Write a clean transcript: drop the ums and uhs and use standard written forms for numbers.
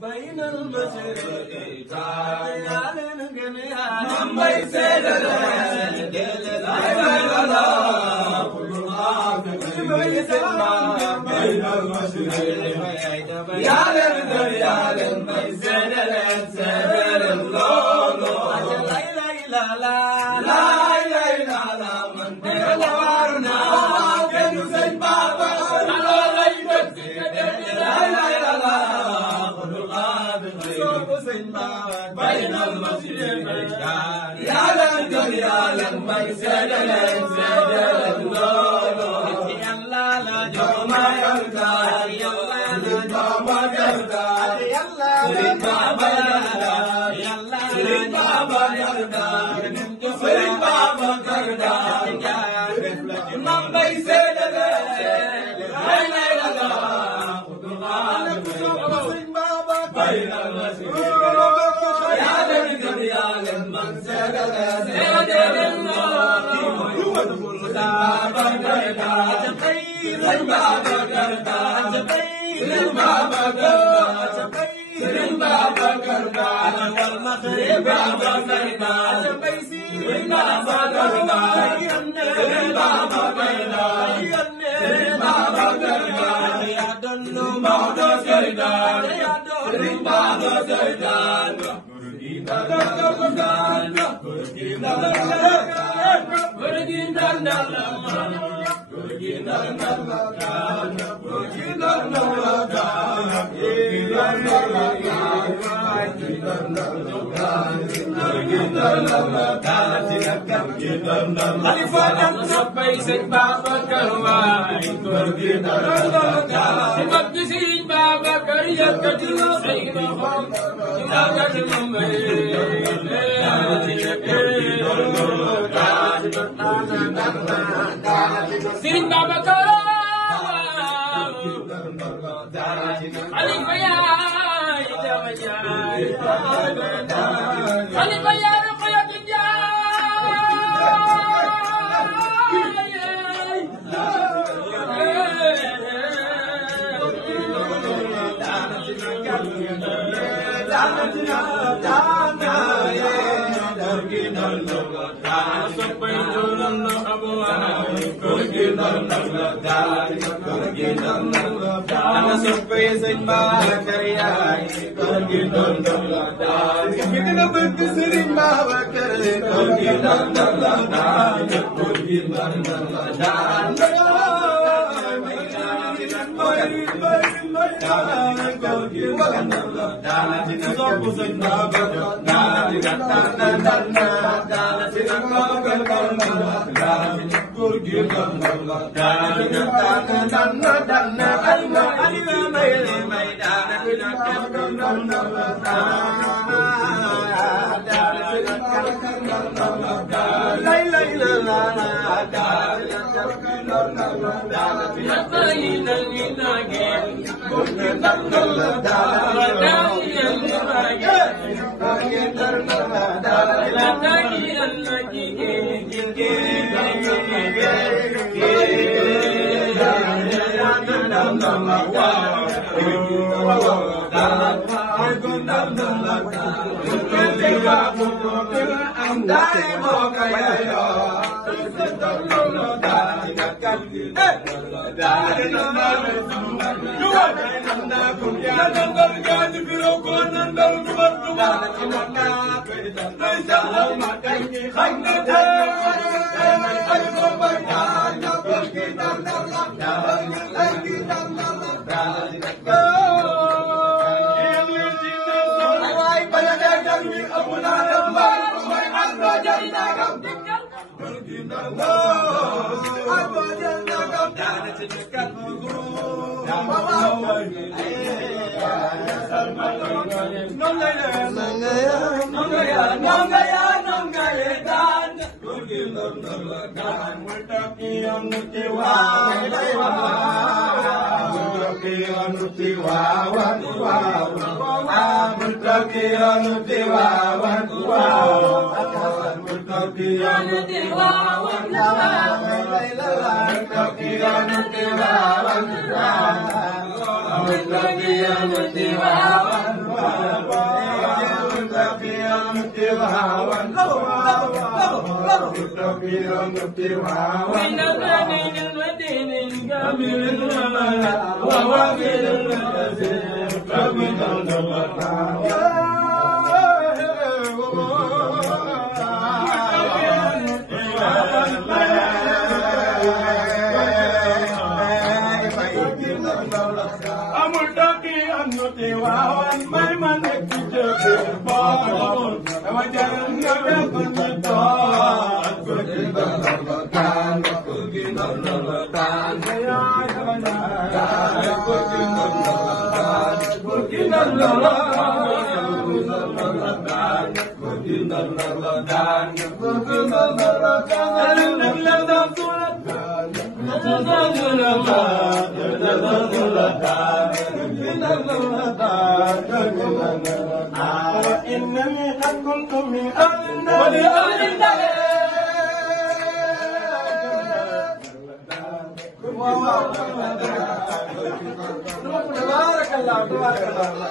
بين المشرقين على الجميع ما يسال لا اله الا الله بين المشرقين يا للدنيا ما يسال لا اله الا الله لا اله الا الله من دلوارنا كن سن بابا لا اله الا الله بين المسجدين يا للدنيا لما يسال يلا لا جمع يرضى يلا لا جمع يرضى يلا بابا يلا بابا يرضى بابا يرضى ما يسال لا اله الا الله بين المسجدين يا للدنيا لما سال Khalifa sampai sebab berkerwai sebab disini bapa kerja kerja sebab kita kerja sini bapa Khalifa ya Khalifa ya Wow. إنني قد كنت من أهل النار تبارك الله تبارك الله.